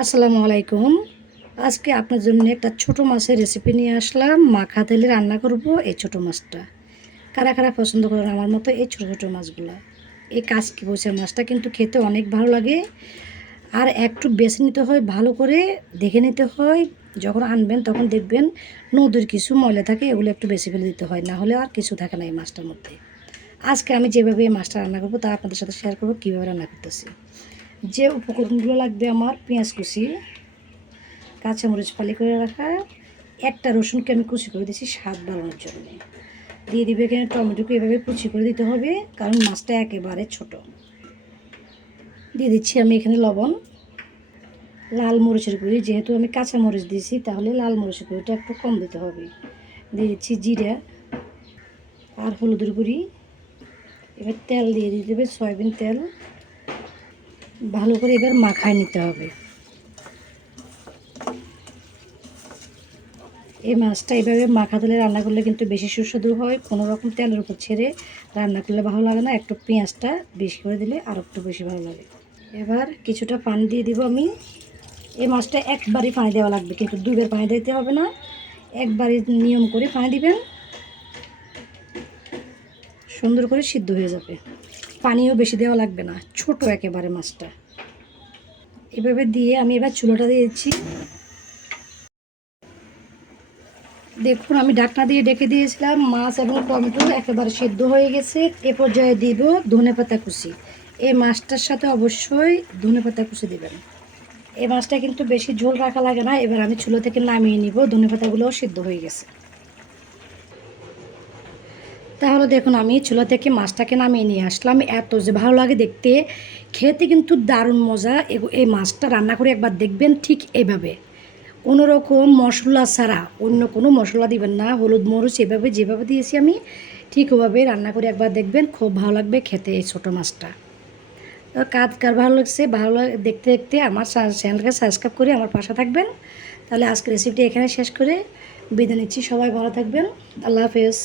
আসসালামু আলাইকুম। আজকে আপনার জন্য একটা ছোট মাছের রেসিপি নিয়ে আসলাম। মাখা তেলে রান্না করব এই ছোট মাছটা। কারা কারা পছন্দ করেন আমার মতো এই ছোটো ছোটো মাছগুলো। এই কাজকি বসের মাছটা কিন্তু খেতে অনেক ভালো লাগে। আর একটু বেছে নিতে হয়, ভালো করে দেখে নিতে হয়। যখন আনবেন তখন দেখবেন নদীর কিছু ময়লা থাকে, এগুলো একটু বেশি ফেলে দিতে হয়। না হলে আর কিছু থাকে না এই মাছটার মধ্যে। আজকে আমি যেভাবে এই মাছটা রান্না করব তা আপনাদের সাথে শেয়ার করব, কীভাবে রান্না করতেছি। যে উপকরণগুলো লাগবে আমার পেঁয়াজ কুচি, কাঁচামরিচ ফালি করে রাখা, একটা রসুনকে আমি কুচি করে দিয়েছি স্বাদ বাড়ানোর জন্য। দিয়ে দিবে এখানে টমেটোকে এভাবে কুচি করে দিতে হবে, কারণ মাছটা একেবারে ছোট। দিয়ে দিচ্ছি আমি এখানে লবণ, লাল মরিচের গুঁড়ি, যেহেতু আমি কাঁচা মরিচ দিয়েছি, তাহলে লাল মরিচের গুঁড়িটা একটু কম দিতে হবে। দিয়ে দিচ্ছি জিরা আর হলুদের গুঁড়ি। এবার তেল দিয়ে দিতে হবে, সয়াবিন তেল। ভালো করে এবার মাখায় নিতে হবে। এই মাছটা এভাবে মাখা তেলে রান্না করলে কিন্তু বেশি সুস্বাদু হয়। কোনো রকম তেলের উপর ছেড়ে রান্না করলে ভালো লাগে না। একটু পেঁয়াজটা বেশি করে দিলে আর একটু বেশি ভালো লাগে। এবার কিছুটা পানি দিয়ে দিব আমি। এই মাছটা একবারই পানি দেওয়া লাগবে, কিন্তু দুইবার পানি দিতে হবে না। একবারই নিয়ম করে পানি দিবেন। সুন্দর করে সিদ্ধ হয়ে যাবে। পানিও বেশি দেওয়া লাগবে না, ছোট একেবারে মাছটা। এভাবে দিয়ে আমি এবার চুলোটা দিয়েছি দেখুন, আমি ডাকনা দিয়ে ডেকে দিয়েছিলাম, মাছ এবং টমেটো একেবারে সিদ্ধ হয়ে গেছে। এ পর্যায়ে দিব ধনে পাতা কুচি। এই মাছটার সাথে অবশ্যই ধনে পাতা কুচি দেবেন। এই মাছটা কিন্তু বেশি ঝোল রাখা লাগে না, এবার আমি চুলো থেকে নামিয়ে নিব, ধনে পাতাগুলোও সিদ্ধ হয়ে গেছে। তাহলে দেখুন, আমি চুলা থেকে মাছটাকে নামিয়ে নিয়ে আসলাম। এত যে ভালো লাগে দেখতে, খেতে কিন্তু দারুণ মজা। এই মাছটা রান্না করে একবার দেখবেন ঠিক এভাবে। কোনো রকম মশলা ছাড়া, অন্য কোনো মশলা দিবেন না। হলুদ, মরিচ এভাবে, যেভাবে দিয়েছি আমি, ঠিক ওভাবে রান্না করে একবার দেখবেন। খুব ভালো লাগবে খেতে এই ছোটো মাছটা। কাজ কার ভালো লাগছে, ভালো দেখতে দেখতে আমার চ্যানেলকে সাবস্ক্রাইব করে আমার পাশে থাকবেন। তাহলে আজকে রেসিপিটি এখানে শেষ করে বিদায় নিচ্ছি। সবাই ভালো থাকবেন। আল্লাহ হাফেজ।